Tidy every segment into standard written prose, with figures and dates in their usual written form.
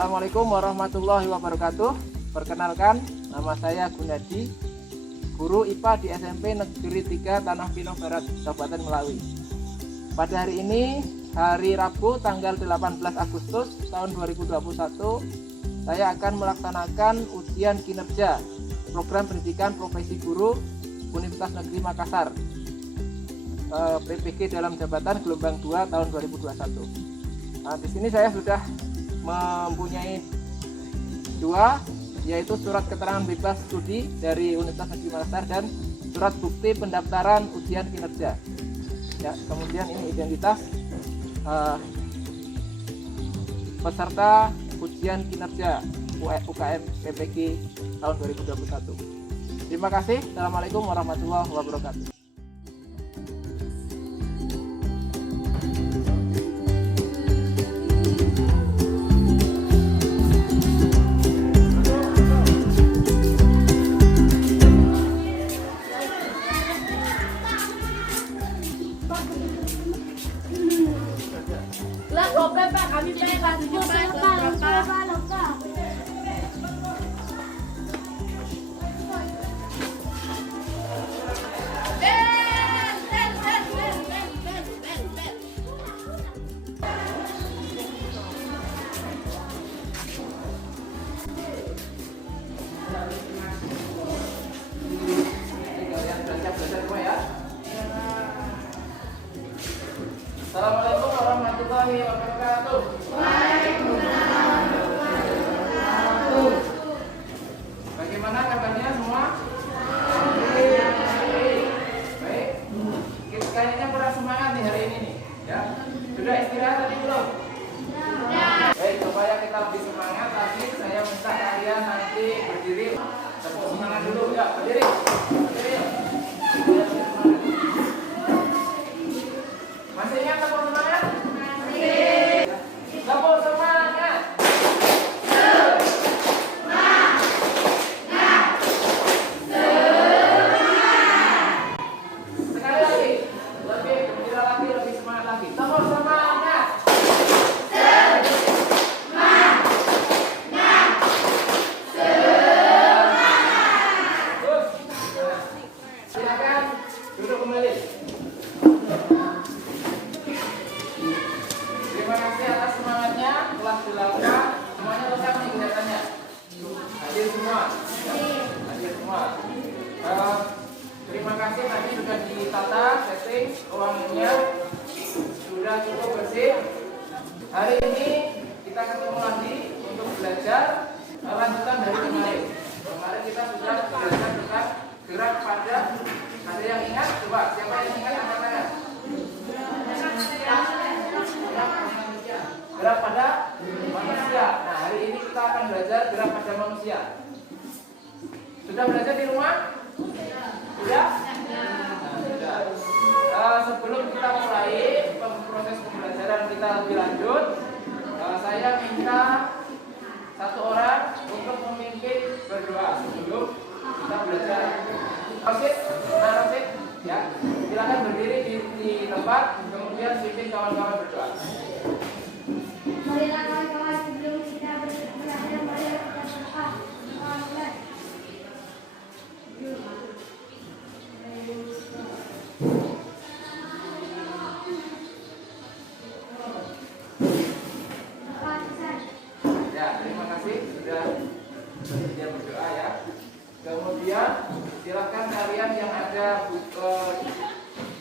Assalamualaikum warahmatullahi wabarakatuh. Perkenalkan, nama saya Gunadi, guru IPA di SMP Negeri 3 Tanah Pinang Barat, Kabupaten Melawi. Pada hari ini, hari Rabu tanggal 18 Agustus tahun 2021, saya akan melaksanakan ujian kinerja Program Pendidikan Profesi Guru Universitas Negeri Makassar, PPG dalam jabatan gelombang 2 tahun 2021. Nah, di sini saya sudah mempunyai dua, yaitu surat keterangan bebas studi dari Universitas Negeri Makassar dan surat bukti pendaftaran ujian kinerja. Ya, kemudian ini identitas peserta ujian kinerja UKM PPG tahun 2021. Terima kasih. Assalamualaikum warahmatullahi wabarakatuh. Kami Assalamualaikum warahmatullahi wabarakatuh. Waalaikumsalam. Bagaimana kabarnya semua? Baik. Kayaknya kurang semangat nih hari ini nih. Ya. Sudah istirahat tadi belum? Baik, supaya kita lebih semangat tadi saya minta kalian nanti berdiri. Tepuk semangat dulu ya. Berdiri. Berdiri. Masih ingat tepuk semangat? Masih. Tepuk semangat. Sekali lagi. Lebih gembira lagi, lebih semangat lagi. Tepuk semangat. Terus. Silakan duduk kembali. Terima kasih atas semangatnya. Kelas dilakukan, semuanya lengkap nih kelihatannya. Hadir semua. Hadir semua. Terima kasih tadi sudah ditata setting ruangannya, sudah cukup bersih. Hari ini kita ketemu lagi untuk belajar lanjutan dari kemarin. Kemarin kita sudah belajar tentang gerak pada. Ada yang ingat? Coba siapa yang ingat angkat tangan? Gerak pada manusia. Nah, hari ini kita akan belajar gerak pada manusia. Sudah belajar di rumah? Sudah? Nah, sudah. Sebelum kita mulai proses pembelajaran kita lebih lanjut, saya minta satu orang untuk memimpin berdoa sebelum kita belajar. Rosid, ya, silakan berdiri di tempat, kemudian pimpin kawan-kawan berdoa. Marilah kawan-kawan, sebelum kita belajar, marilah kita berdoa. Ya, terima kasih sudah bersedia berdoa ya. Kemudian silakan kalian yang ada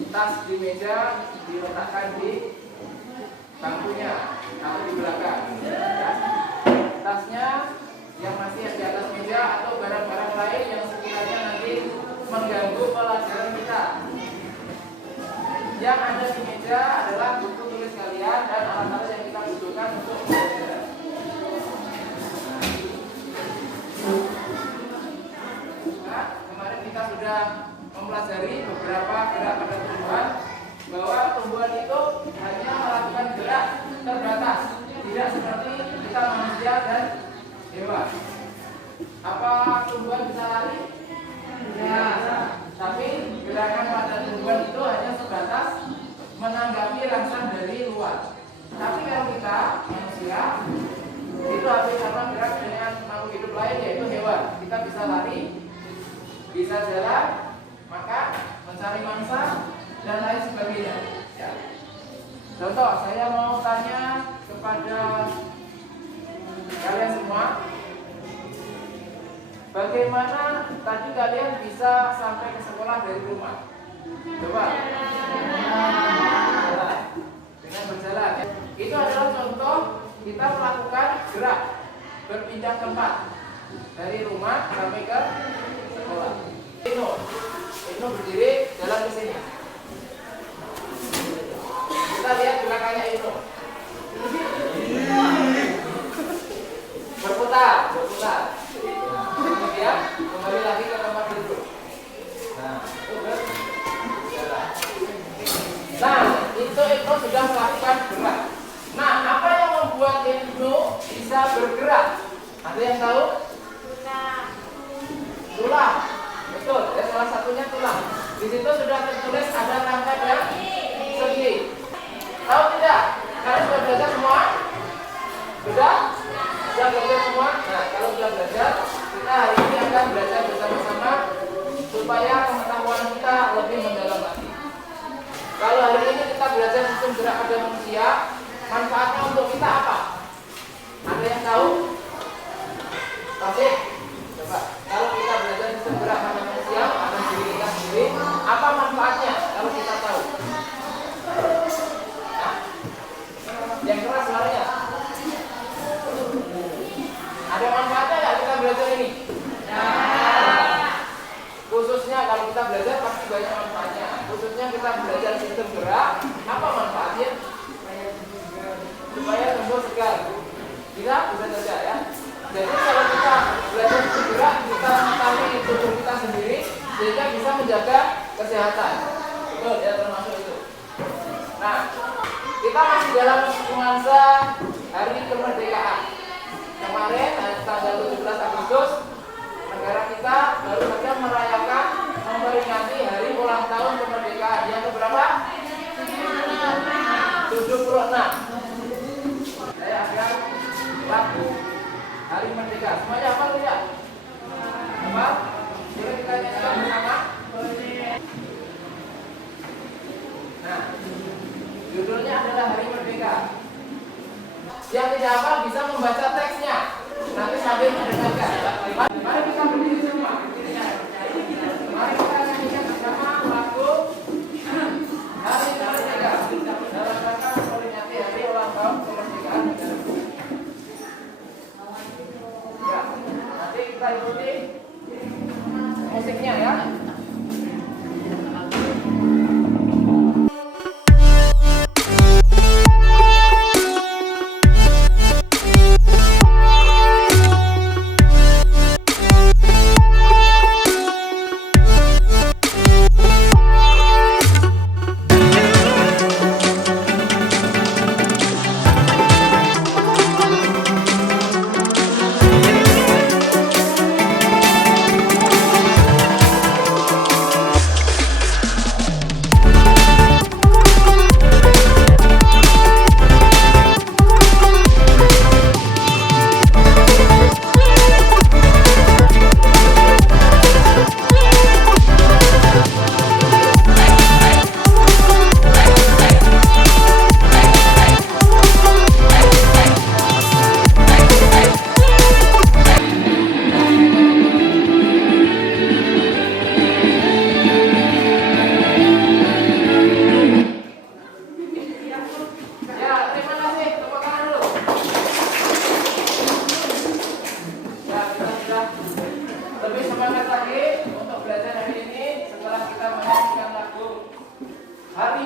tas di meja diletakkan di bangkunya atau di belakang. Ya. Tasnya yang masih di atas meja atau barang-barang lain yang sekiranya nanti mengganggu pelajaran kita. Yang ada di meja adalah buku tulis kalian dan alat-alat yang kita butuhkan untuk belajar. Nah, kemarin kita sudah mempelajari beberapa gerak pada tumbuhan, bahwa tumbuhan itu hanya melakukan gerak terbatas, tidak seperti kita manusia dan hewan. Apa tumbuhan bisa lari? Ya, tapi gerakan pada tumbuhan itu hanya sebatas menanggapi rangsangan dari luar. Tapi kalau kita manusia itu habis bisa jalan, makan, mencari mangsa, dan lain sebagainya. Ya. Contoh, saya mau tanya kepada kalian semua, bagaimana tadi kalian bisa sampai ke sekolah dari rumah? Coba. Berjalan. Dengan berjalan. Ya. Itu adalah contoh kita melakukan gerak, berpindah tempat dari rumah sampai ke sekolah. Ibnu berdiri jalan ke sini. Kita lihat belakangnya Ibnu. Berputar. Kemudian kembali lagi ke tempat duduk. Nah, itu Ibnu sudah melakukan gerak. Nah, apa yang membuat Ibnu bisa bergerak? Ada yang tahu? Tulang. Betul, ya, salah satunya tulang. Di situ sudah tertulis ada rangka dan sendi. Tahu tidak? Kalian sudah belajar semua? Sudah? Sudah belajar semua? Nah, kalau sudah belajar, kita hari ini akan belajar bersama-sama supaya pengetahuan kita lebih mendalam lagi. Kalau hari ini kita belajar sistem gerak pada manusia, manfaatnya untuk kita apa? Ada yang tahu? Pasti? Coba. Kalau kita belajar sistem gerak pada manusia, akan diri kita sendiri, apa manfaatnya kalau kita tahu? Nah, yang keras suaranya. Ada manfaatnya nggak kita belajar ini? Khususnya kalau kita belajar pasti banyak manfaatnya. Khususnya kita belajar sistem gerak, apa manfaatnya? Supaya tubuh segar. Bisa saja ya. Jadi kalau kita belajar sistem gerak, kita mengetahui tubuh kita sendiri sehingga bisa menjaga kesehatan. Betul ya, termasuk itu. Nah, kita masih dalam nuansa hari kemerdekaan. Kemarin tanggal 17 Agustus negara kita baru saja merayakan memperingati hari ulang tahun kemerdekaan yang keberapa? 76. Saya akan lagu Hari Merdeka. Semuanya hafal tidak? Hafal? Boleh kita nyanyikan bersama? Nah, judulnya adalah Hari Merdeka. Yang tidak hafal bisa membaca teksnya. Nanti sambil mendengarkan. Mari kita berdiri semua. Mari kita nyanyikan bersama lagu Hari Merdeka dalam rangka memperingati hari ulang tahun kemerdekaan negara. Ya, nanti kita ikuti musiknya ya.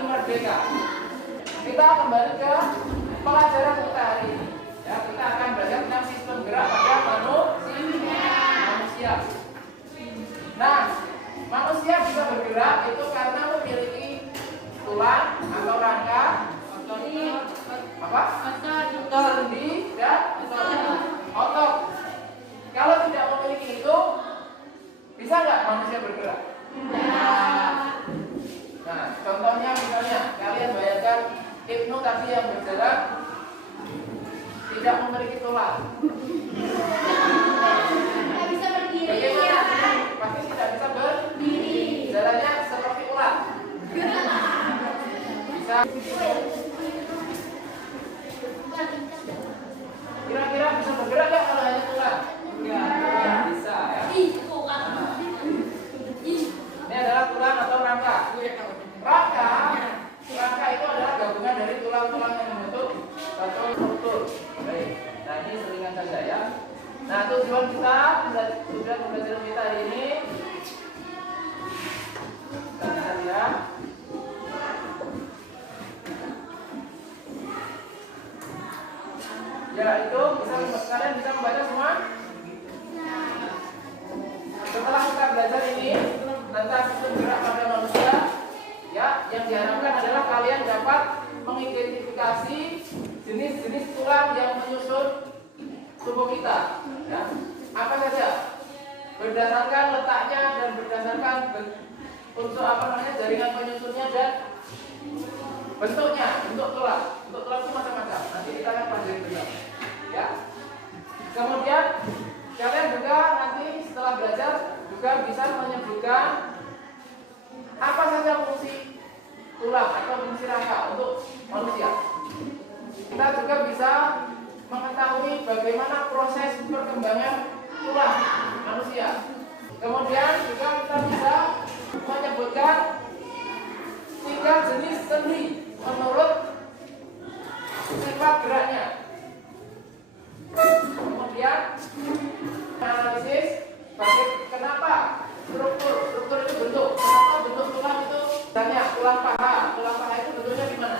Merdeka. Kita kembali ke pelajaran kita hari ini. Ya, kita akan belajar tentang sistem gerak pada manusia. Nah, manusia bisa bergerak itu karena memiliki tulang atau rangka, sendi dan otot. Kalau tidak memiliki itu, bisa nggak manusia bergerak? Nah, contohnya misalnya kalian bayangkan Ibnu tadi yang berjalan tidak memiliki tulang. Tidak bisa berdiri. Bagaimana? Pasti tidak bisa Kira-kira bisa bergerak nggak kalau hanya tulang? Ya, bisa ya. Nah, ini adalah tulang atau rangka. Rangka itu adalah gabungan dari tulang-tulang yang membentuk satu struktur. Baik. Nah, ini selingan saja ya. Nah, tujuan pembelajaran kita hari ini kita lihat. Ya, itu kalian bisa membaca semua. Setelah kita belajar ini tentang sistem gerak pada manusia, ya, yang diharapkan adalah kalian dapat mengidentifikasi jenis-jenis tulang yang menyusun tubuh kita. Ya. Apa saja? Berdasarkan letaknya dan berdasarkan unsur jaringan penyusunnya dan bentuknya, bentuk tulang. Bentuk tulang itu macam-macam. Nanti kita akan pelajari bersama. Ya. Kemudian kalian juga nanti setelah belajar juga bisa menyebutkan apa saja fungsi tulang atau fungsi rangka untuk manusia. Kita juga bisa mengetahui bagaimana proses perkembangan tulang manusia. Kemudian juga kita bisa menyebutkan 3 jenis sendi menurut sifat geraknya. Kemudian analisis kenapa struktur itu bentuk, kenapa bentuk tulang itu banyak. Tulang paha itu bentuknya gimana?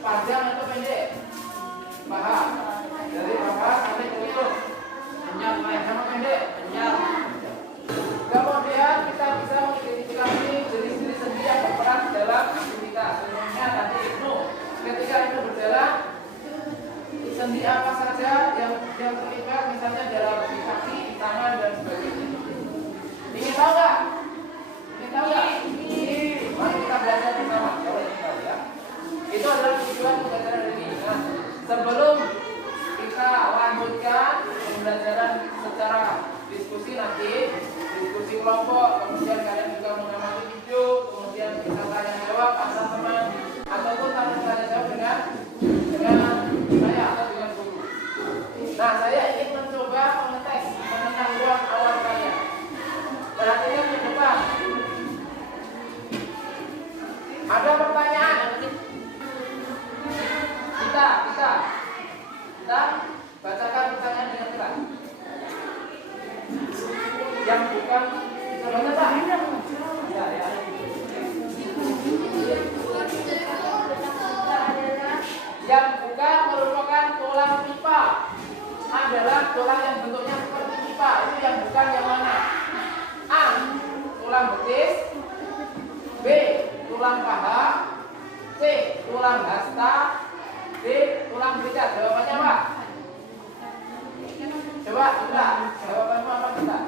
Panjang atau pendek? Paha dari paha sampai ke lutut, panjang sama pendek? Panjang. Kemudian kita bisa mengidentifikasi jenis-jenis sendi yang berperan dalam aktivitas. Contohnya tadi Ibnu, ketika itu berjalan, sendi apa saja yang terlibat, misalnya dalam di kaki, di tangan dan sebagainya. Ingin tahu nggak? Mari kita belajar bersama. Ya. Itu adalah tujuan pembelajaran ini. Nah, sebelum kita lanjutkan pembelajaran secara diskusi nanti, diskusi kelompok, kemudian kalian juga mengamati video, kemudian bisa tanya jawab antar teman, ataupun tanya jawab dengan saya atau dengan guru. Nah, saya ingin mencoba mengetes pengetahuan awal kalian. Perhatikan di depan. Ada pertanyaan? Kita bacakan pertanyaan dengan keras. Yang bukan sebenarnya Pak. Ya. Yang bukan merupakan tulang pipa adalah tulang yang bentuknya seperti pipa. Itu yang bukan yang mana? A. Tulang betis. B. Tulang paha. C. Tulang hasta. D. Tulang belikat. Jawabannya apa? Coba kita. Jawabannya apa kita?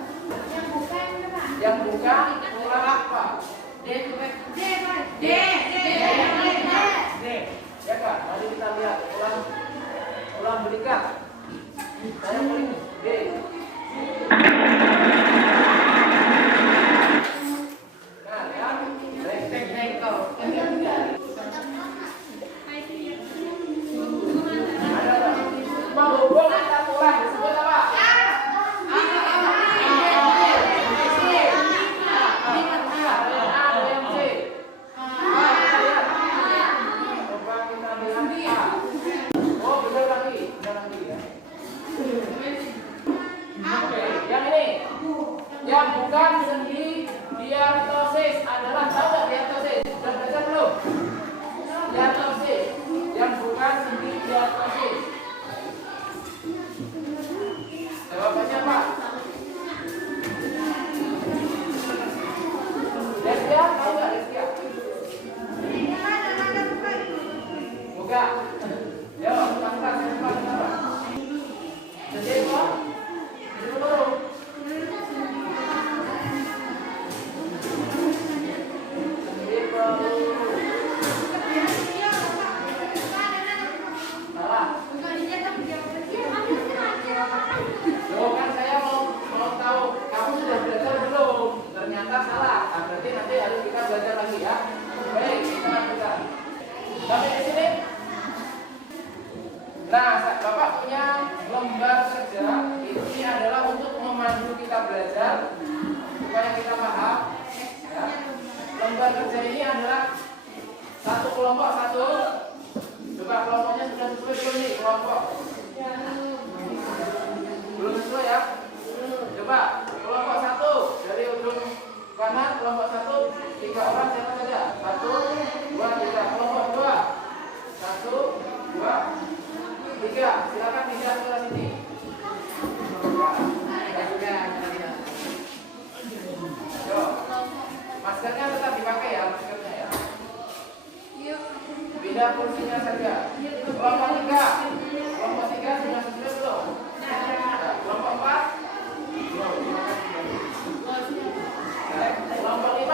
Yang bukan tulang apa? D. Ya Kak, mari kita lihat tulang belikat. Saya pilih D. Nah, ya. Ada menghubung antar tulang disebut apa? Yang Nah, Bapak punya lembar kerja. Ini adalah untuk memandu kita belajar supaya kita paham. Ya. Lembar kerja ini adalah satu kelompok satu. Coba kelompoknya sudah sesuai belum nih kelompok? Belum sesuai ya? Coba kelompok satu dari ujung kanan, kelompok satu 3 orang siapa saja? 1, 2, 3. Kelompok 2 1, 2, 3. Silakan pindah ke sini. Yo, maskernya tetap dipakai ya, maskernya ya. Pindah kursinya saja. Kelompok 3 sudah sesuai belum? Kelompok 4 belum. Kelompok 5.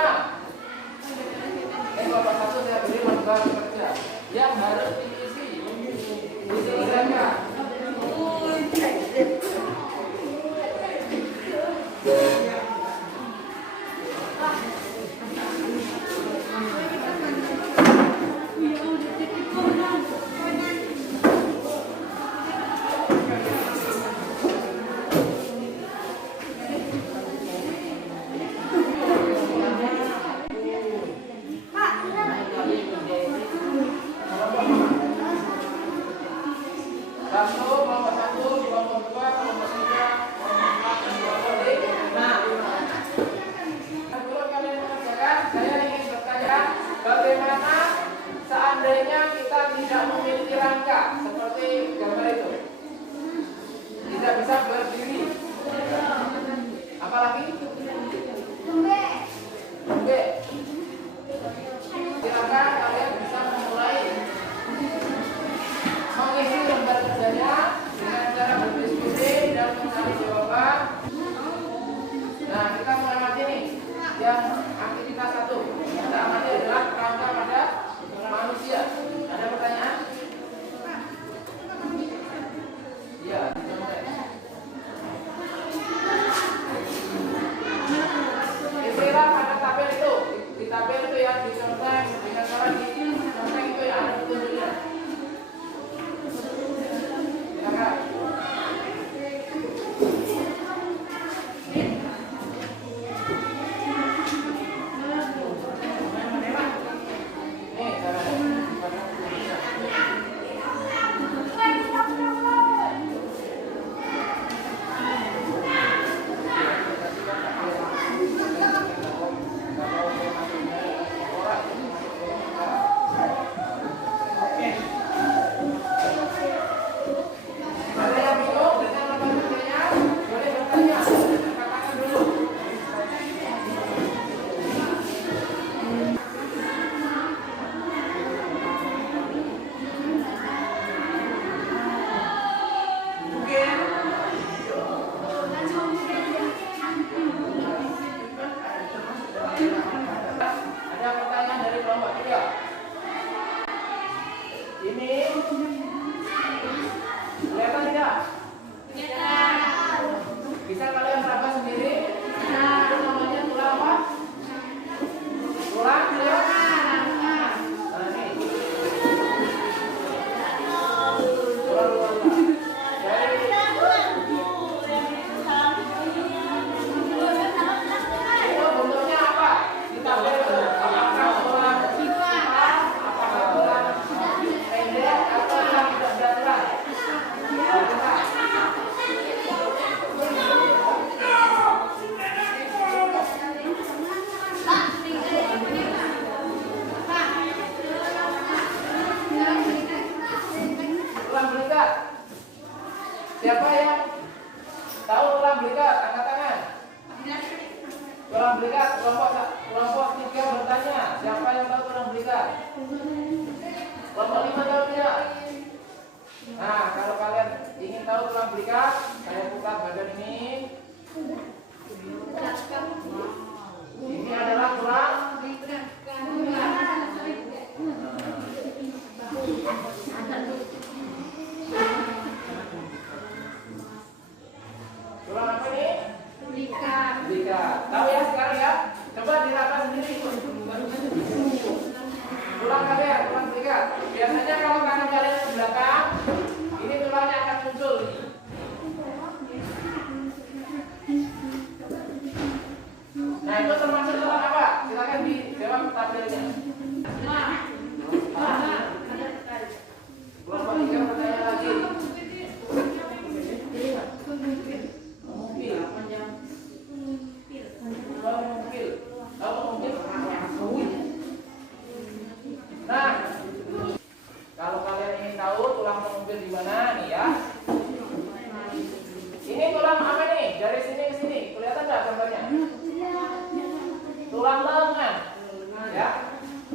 Kelompok 1 saya beri lembar kerja yang harus diisi. Isi silakan. Siapa yang tahu tulang belikat? Angkat tangan. Tulang belikat, kelompok 3 bertanya. Siapa yang tahu tulang belikat? Kelompok 5 tahu tidak? Nah, kalau kalian ingin tahu tulang belikat, saya buka badan ini. Ini adalah tulang belikat. Tulang apa ini? Belikat. Tahu ya sekarang ya? Coba diraba sendiri. Tulang kalian, tulang belikat. Biasanya kalau tangan kalian ke belakang, ini mobil di mana nih ya? Ini tulang apa nih? Dari sini ke sini, kelihatan nggak gambarnya? Tulang lengan, ya.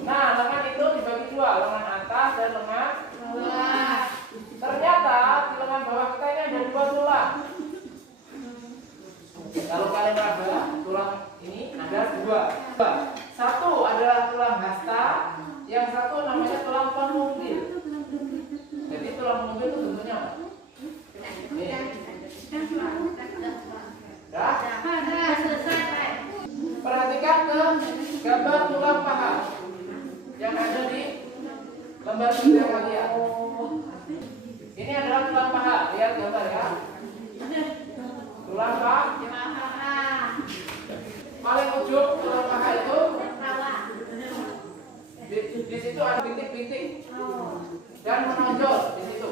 Nah, lengan itu dibagi dua, lengan atas dan lengan bawah. Ternyata di lengan bawah kita ini ada dua tulang. Kalau kalian raba, tulang ini ada dua. Satu adalah tulang hasta, yang satu namanya tulang pengunggil. Jadi tulang pengunggil itu bentuknya apa? Ini. Dah? Perhatikan ke gambar tulang paha yang ada di lembar tiga kalian. Ini adalah tulang paha, lihat gambar ya. Tulang paha. Paling ujung tulang paha itu di situ ada bintik-bintik dan menonjol di situ.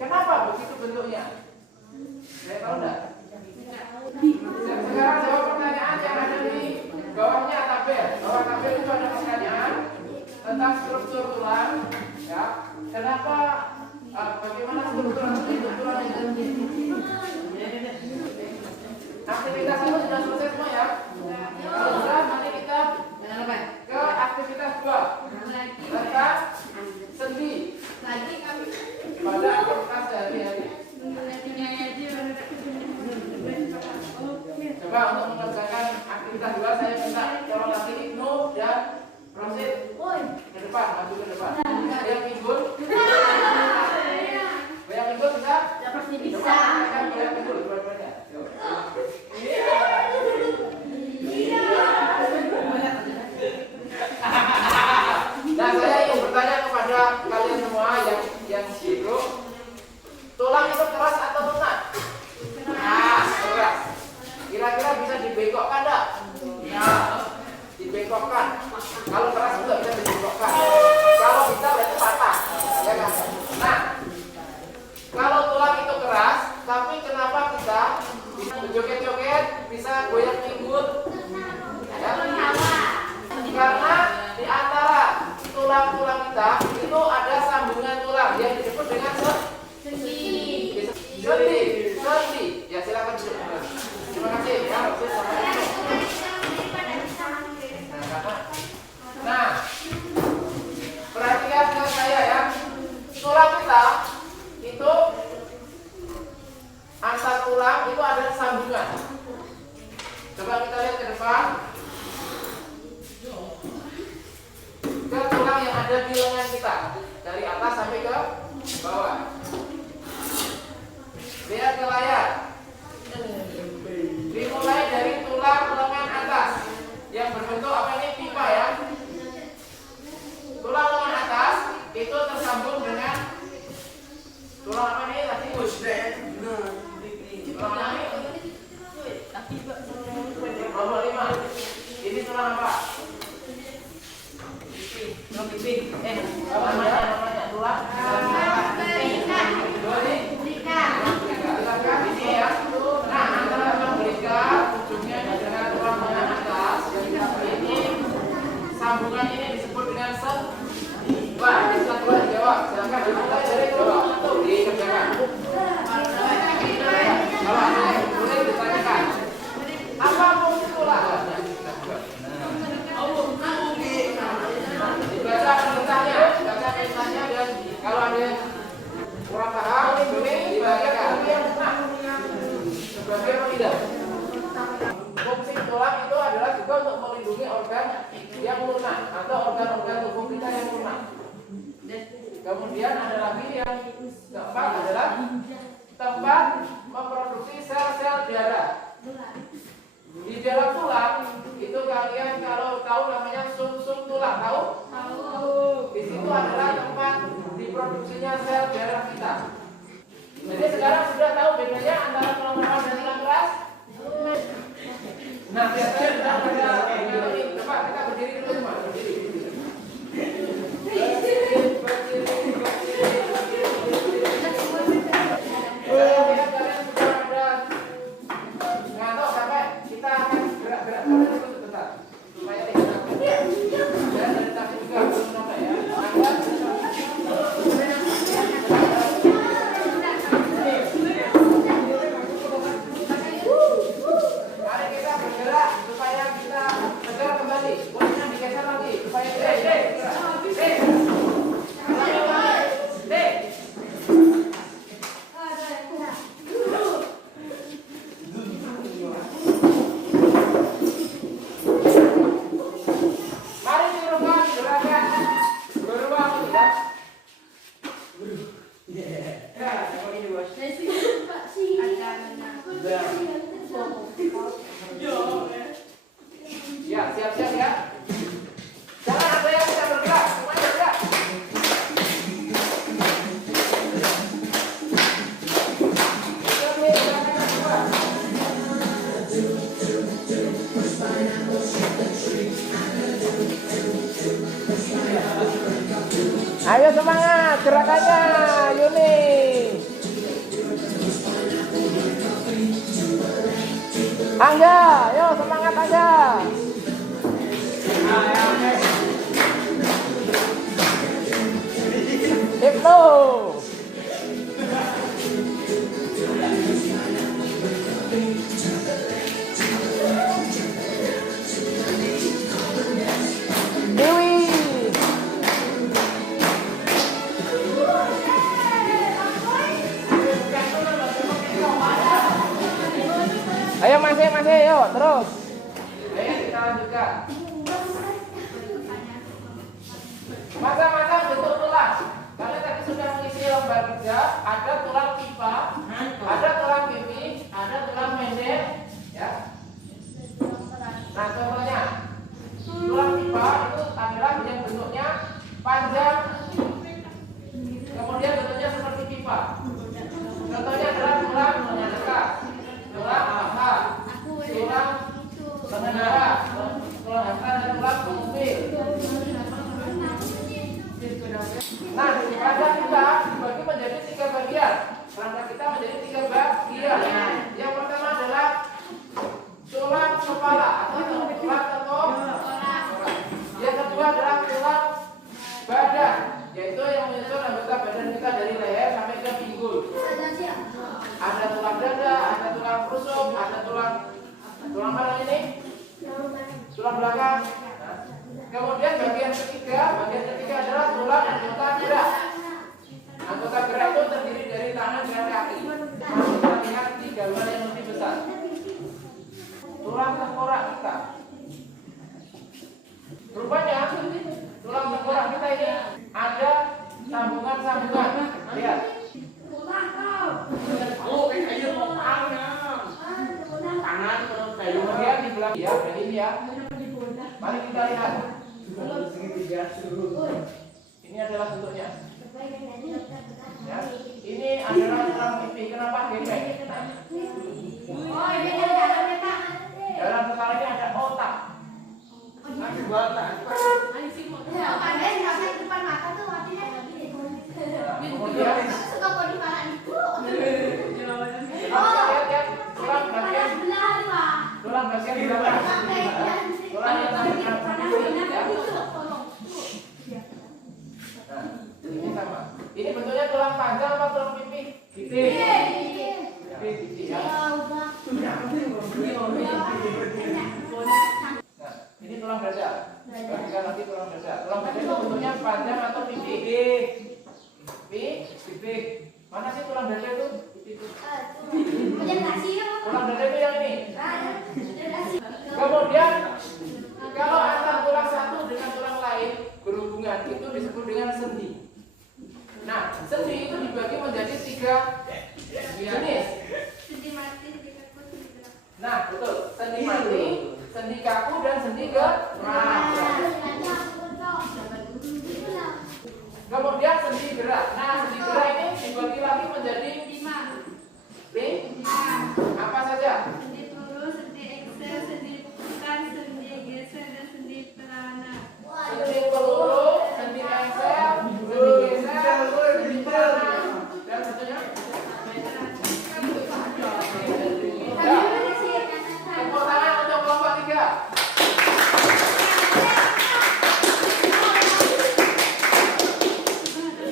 Kenapa begitu bentuknya? Saya tahu enggak? Sekarang jawab pertanyaan yang ada di bawahnya tabel. Bawah tabel itu ada pertanyaan tentang struktur tulang. Ya, kenapa? Bagaimana struktur tulang itu? Aktivitas itu sudah selesai semua ya. Kalau sudah, nanti kita ke aktivitas 2 tentang sendi pada aktivitas sehari-hari. Coba untuk mengerjakan aktivitas 2 saya minta tolong lagi Ibnu dan Rosid ke depan, maju ke depan. Yang pinggul, bisa? Ya pasti bisa. Coba kan yang pinggul dua-duanya. Nah, saya ingin bertanya kepada kalian semua yang itu, tulang itu keras atau lunak? Nah, keras. Kira-kira bisa dibengkokkan enggak? Ya, dibengkokkan. Kalau keras juga bisa dibengkokkan. Kalau bisa berarti patah. Ya kan? Nah, kalau tulang itu keras, tapi kenapa kita joget-joget bisa goyang pinggul? Ya. Karena di antara tulang-tulang kita itu ada sambungan tulang yang disebut dengan sendi. Ya, silakan duduk. Terima kasih ya. Nah, perhatikan ke saya ya. Tulang kita itu antar tulang itu ada sambungan. Coba kita lihat ke depan. Ke tulang yang ada di lengan kita dari atas sampai ke bawah. Lihat ke layar. Dimulai dari tulang lengan atas yang berbentuk apa ini, pipa ya. Tulang lengan atas itu tersambung dengan tulang apa ini tadi? Tulang apa ini? Nomor 5. Ini tulang apa? Apa namanya? Tulang? Ini ya. Nah, antara tulang belika ujungnya dengan tulang lengan atas ini sambungan ini disebut dengan sendi. Wah, ini setelah dijawab. Silakan dimulai dari bawah atau dikerjakan. Kalau ada boleh ditanyakan. Apa fungsi tulang? Dibaca perintahnya, dan kalau ada kurang paham boleh dibacakan. Sebagai apa tidak? Fungsi tulang itu adalah juga untuk melindungi organ yang lunak atau organ-organ tubuh kita yang lunak. Kemudian ada lagi yang keempat adalah tempat memproduksi sel-sel darah. Di dalam tulang itu kalian kalau tahu namanya sumsum tulang, tahu? Tahu. Di situ adalah tempat diproduksinya sel darah kita. Jadi sekarang sudah tahu bedanya antara tulang rawan dan tulang keras? Nah, biasanya sudah pada ini. Coba kita berdiri dulu semua. Berdiri. Semangat gerakannya, Yuni. Angga, yo semangat Angga. Ibnu. Dewi. Ayo masih, yuk terus. Ayo kita lanjutkan. Masa-masa bentuk tulang. Kalian tadi sudah mengisi lembar kerja. Ada tulang pipa, ada tulang pipi, ada tulang pendek, ya. Nah contohnya, tulang pipa itu adalah yang bentuknya panjang, kemudian bentuknya seperti pipa. Contohnya adalah tulang dekat, tulang paha, tulang pengendara, tulang hasta dan tulang pengupil. Nah, kerangka kita dibagi menjadi 3 bagian. Kerangka kita menjadi 3 bagian. Yang pertama adalah tulang kepala atau tulang tengkuk. Yang kedua adalah tulang badan, yaitu yang menyusun anggota badan kita dari leher sampai ke pinggul. Ada tulang dada, ada tulang rusuk, ada tulang mana ini? Tulang belakang. Kemudian bagian ketiga adalah tulang anggota gerak. Anggota gerak itu terdiri dari tangan dan kaki. Kita lihat 3 gambar yang lebih besar. Tulang tengkorak kita. Rupanya tulang tengkorak kita ini ada sambungan-sambungan. Lihat. Tangan terus kayu. Kemudian di belakang ya, ini ya. Mari kita lihat. Ini adalah bentuknya. Ya. Ini adalah tulang pipi. Kenapa gembeng? Dalam kepala ini ada otak. Kemudian lihat tulang bagian di belakang. Tulang yang ini sama. Ini bentuknya tulang panjang apa tulang pipi? Pipi. Pipi ya. Nah, ini tulang dada. Bagikan lagi tulang dada. Tulang dada itu bentuknya panjang atau pipi? Pipi. Mana sih tulang dada itu? Tulang dada itu yang ini. Kemudian kalau antara tulang satu dengan tulang lain berhubungan itu disebut dengan sendi. Nah, sendi itu dibagi menjadi 3 jenis. Nah, betul. Sendi mati, sendi kaku, dan sendi gerak. Kemudian sendi gerak. Nah, sendi gerak ini dibagi lagi menjadi 5. Apa saja? Sendi turun, sendi ekser, sendi putar, sendi geser, dan sendi pelana. Sendi peluru, sendi ekser, sendi geser, sendi pelana, dan satunya tepuk tangan untuk kelompok 3.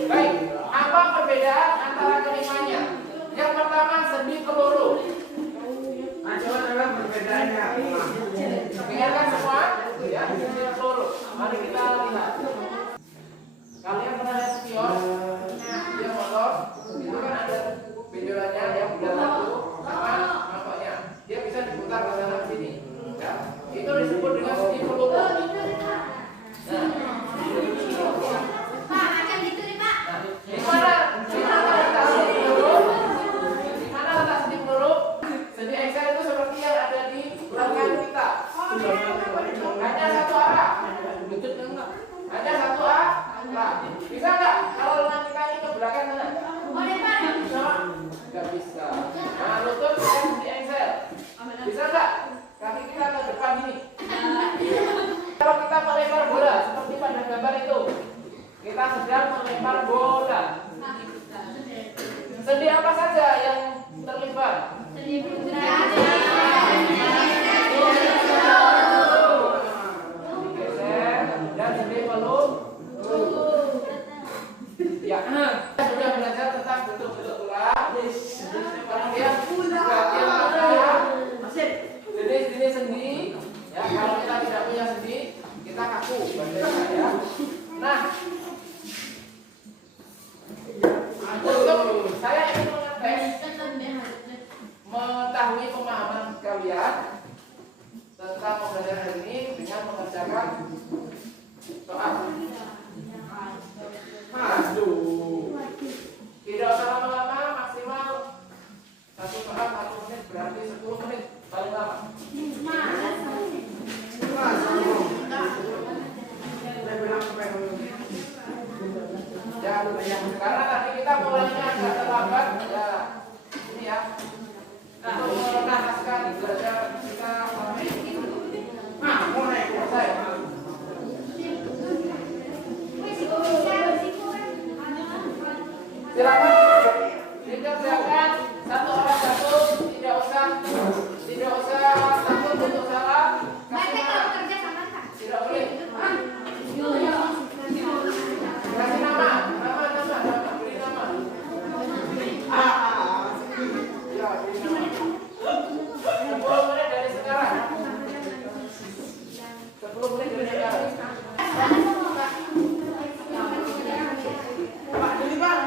Baik, apa perbedaan antara kelimanya? Yang pertama sendi peluru. Coba dalam perbedaannya. Dengarkan semua, ya, sendi peluru. Mari kita lihat. Kalian pernah lihat spion? Dia motor, itu kan ada benjolannya yang udah satu sama mangkoknya. Dia bisa diputar ke sana sini. Ya, itu disebut dengan sendi peluru. Di mana letak sendi peluru? Di mana letak sendi peluru? Sendi ekser itu seperti yang ada di belakang kita. Hanya satu arah. Hanya satu arah. Bisa nggak kalau lengan kita ini ke belakang sana? Bisa? Nggak bisa. Nah, lutut kita sendi ekser. Bisa nggak? Kaki kita ke depan ini. Kalau kita melempar bola seperti pada gambar itu, kita sedang melempar bola. Sendi apa saja yang terlibat? Sendi putra. Geser dan sendi peluk. Ya, sudah belajar tentang bentuk-bentuk tulang. Kemudian bagian pada jenis-jenis sendi. Ya, kalau kita tidak punya sendi, kita kaku badannya ya. Nah, untuk saya ingin mengetahui pemahaman kalian tentang pembelajaran hari ini dengan mengerjakan soal. Tidak usah lama-lama, maksimal 1 soal 1 menit, berarti 10 menit paling lama. Ya, karena tadi kita mulainya agak terlambat ya. Ini ya. Untuk mengenaskan belajar kita sampai mulai selesai. Silakan dikerjakan satu orang satu, tidak usah takut untuk salah. Tidak boleh. Kasih nama, beri nama. Ya, beri nama. 10 menit dari sekarang. 10 menit dari sekarang. Pak, ini Pak.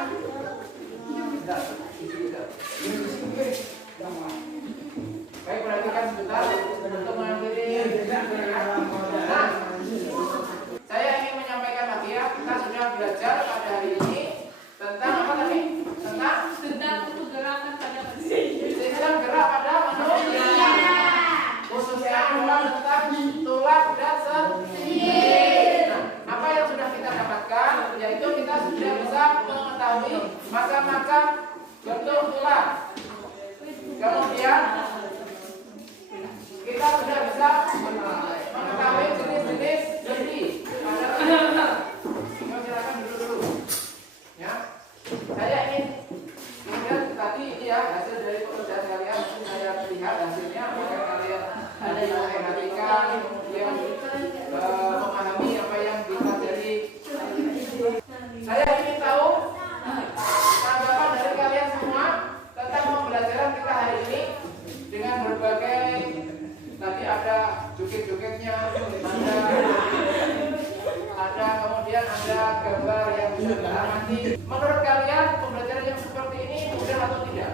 Baik, perhatikan sebentar untuk mengakhiri. Nah, saya ingin menyampaikan lagi ya, kita sudah belajar pada hari ini tentang apa tadi? Tentang gerakan pada manusia. Sistem gerak pada manusia. Khususnya adalah tentang tulang dan sendi. Nah, apa yang sudah kita dapatkan? Yaitu kita sudah bisa mengetahui macam-macam bentuk tulang. Kemudian kita sudah bisa mengetahui jenis-jenis sendi. Silakan dulu. Ya, saya ingin kemudian tadi ini ya hasil dari pekerjaan kalian. Mungkin saya lihat hasilnya, maka kalian tadi memperhatikan, kemudian memahami apa yang dipelajari. Saya ingin tahu tanggapan dari kalian semua tentang pembelajaran kita hari ini dengan berbagai tadi ada joget-jogetnya, ada kemudian ada gambar yang bisa diamati. Menurut kalian pembelajaran yang seperti ini mudah atau tidak?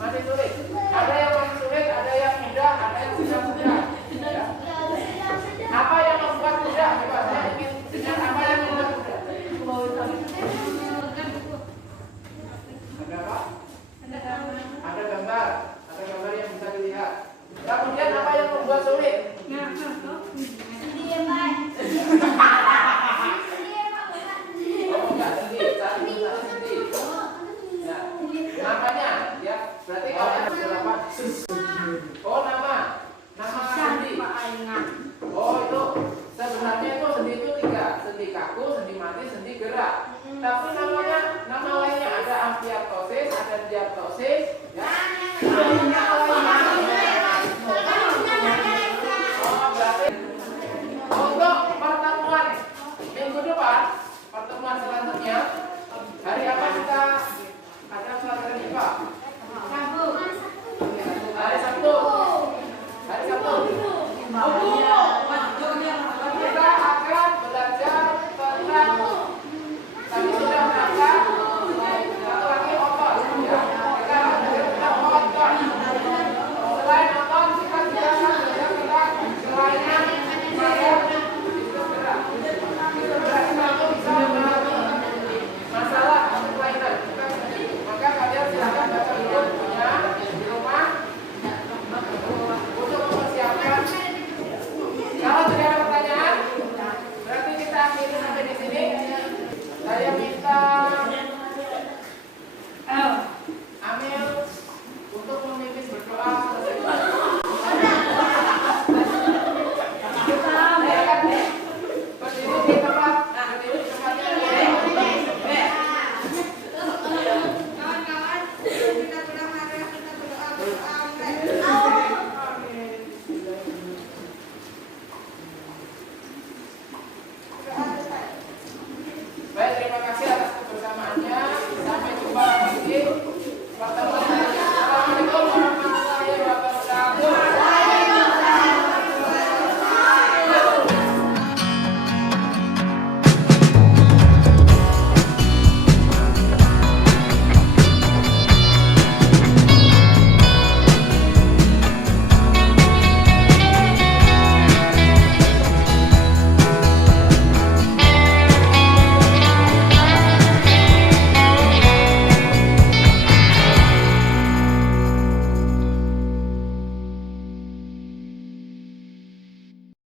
Masih sulit. Ada yang masih sulit, ada yang mudah, ada yang tidak mudah. Ya. Apa yang membuat mudah? Coba saya ingin dengar apa yang membuat mudah. Ada apa? Ada gambar yang bisa dilihat. Kemudian apa yang membuat sulit? Oh, enggak sendi, sendi. Ya. Namanya, ya. Berarti kalau ada berapa? Oh, nama sendi. Oh, itu sebenarnya itu sendi itu 3, sendi kaku, sendi mati, sendi gerak. Tapi nama lainnya ada amfiartosis, ada diaptosis,